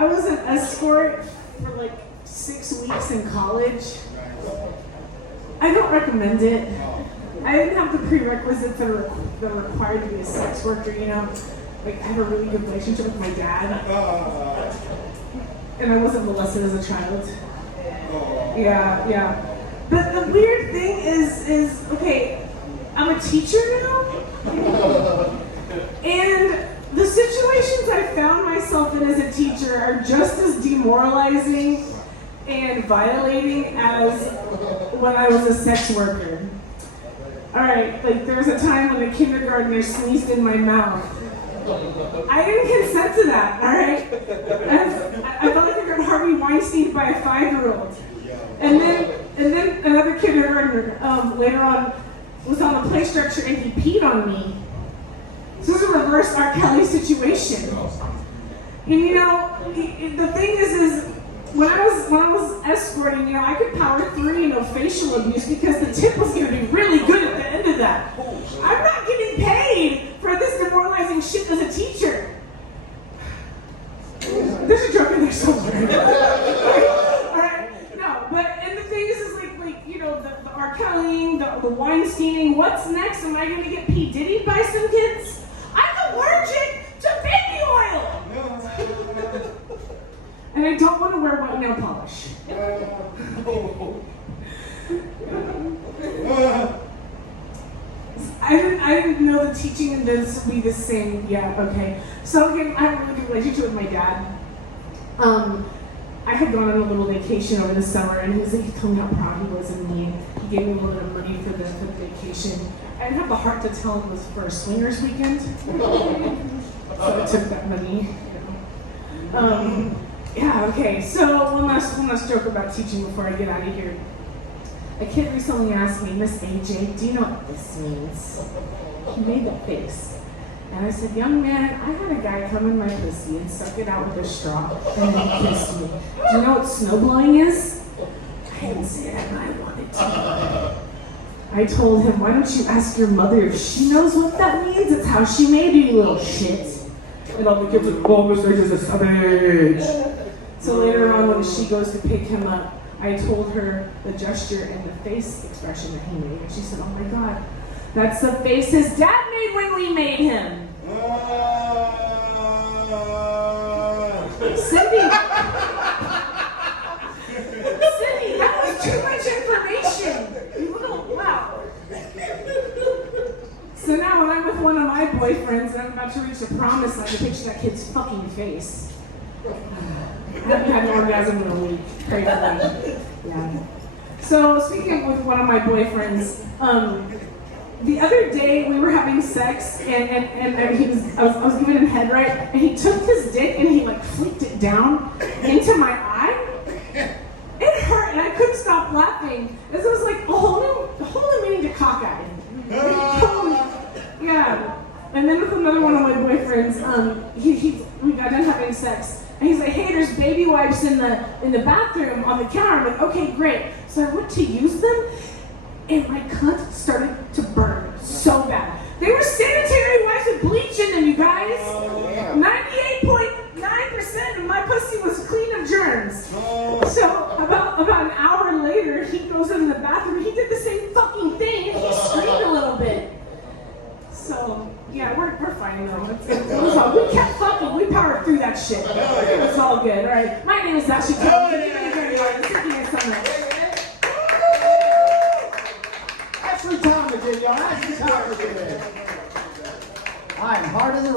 I was an escort for like 6 weeks in college. I don't recommend it. I didn't have the prerequisites that are required to be a sex worker, you know. Like, I have a really good relationship with my dad. And I wasn't molested as a child. Yeah. But the weird thing is okay, I'm a teacher now. And the situations I found myself in as a teacher are just as demoralizing and violating as when I was a sex worker. Alright, like there was a time when a kindergartner sneezed in my mouth. I didn't consent to that, alright? I felt like I got Harvey Weinstein by a 5-year-old. And then another kindergartner later on was on the play structure and he peed on me. So this is a reverse R. Kelly situation. And you know, the thing is when I was escorting, you know, I could power through, you know, facial abuse because the tip was gonna be really good at the end of that. I'm not getting paid for this demoralizing shit as a teacher. There's a joke in there somewhere. Alright? No, but and the thing is like you know, the R. Kelly, the Weinsteining, what's next? Am I gonna get P. Diddy by some kids? I'm allergic to baby oil! And I don't want to wear white nail polish. I didn't know the teaching and this would be the same. Yeah, okay. So again, I have a really good relationship with my dad. I had gone on a little vacation over the summer and he told me how proud he was of me. He gave me a little bit of money for the vacation. I didn't have the heart to tell him it was for a swingers weekend. So I took that money. Yeah, okay. So one last joke about teaching before I get out of here. A kid recently asked me, Miss AJ, do you know what this means? He made that face. And I said, young man, I had a guy come in my pussy and suck it out with a straw and then kissed me. Do you know what snowblowing is? I didn't say it and I wanted to. I told him, why don't you ask your mother if she knows what that means? It's how she made you, little shit. And all the kids are like, oh, Miss AJ is a savage. So later on when she goes to pick him up, I told her the gesture and the face expression that he made. And she said, oh my God, that's the face his dad made when we made him. Cindy, that was too much information. You little, wow. So now when I'm with one of my boyfriends and I'm about to reach a promise line to picture that kid's fucking face. I haven't had an orgasm in a week. Crazy. Yeah. So speaking with one of my boyfriends, the other day we were having sex and I was giving him head right, and he took his dick and he like flicked it down into my eye. It hurt and I couldn't stop laughing. This was like a whole new meaning to cockeyed. Yeah. And then with another one of my boyfriends, we got done having sex. And he's like, hey, there's baby wipes in the bathroom on the counter. I'm like, okay, great. So I went to use them, and my cunt started to burn so bad. They were sanitary wipes with bleach in them, you guys. 98.9% of my pussy was clean of germs. So about an hour later, he goes into the bathroom. He did the same fucking thing, and he screamed a little bit. So. Yeah, we're fine though. It was all, we kept fucking, we powered through that shit. It's all good, alright? My name is Ashley Kelly. Ashley Talmadge, y'all. Ashley Talmadge. I'm hard as a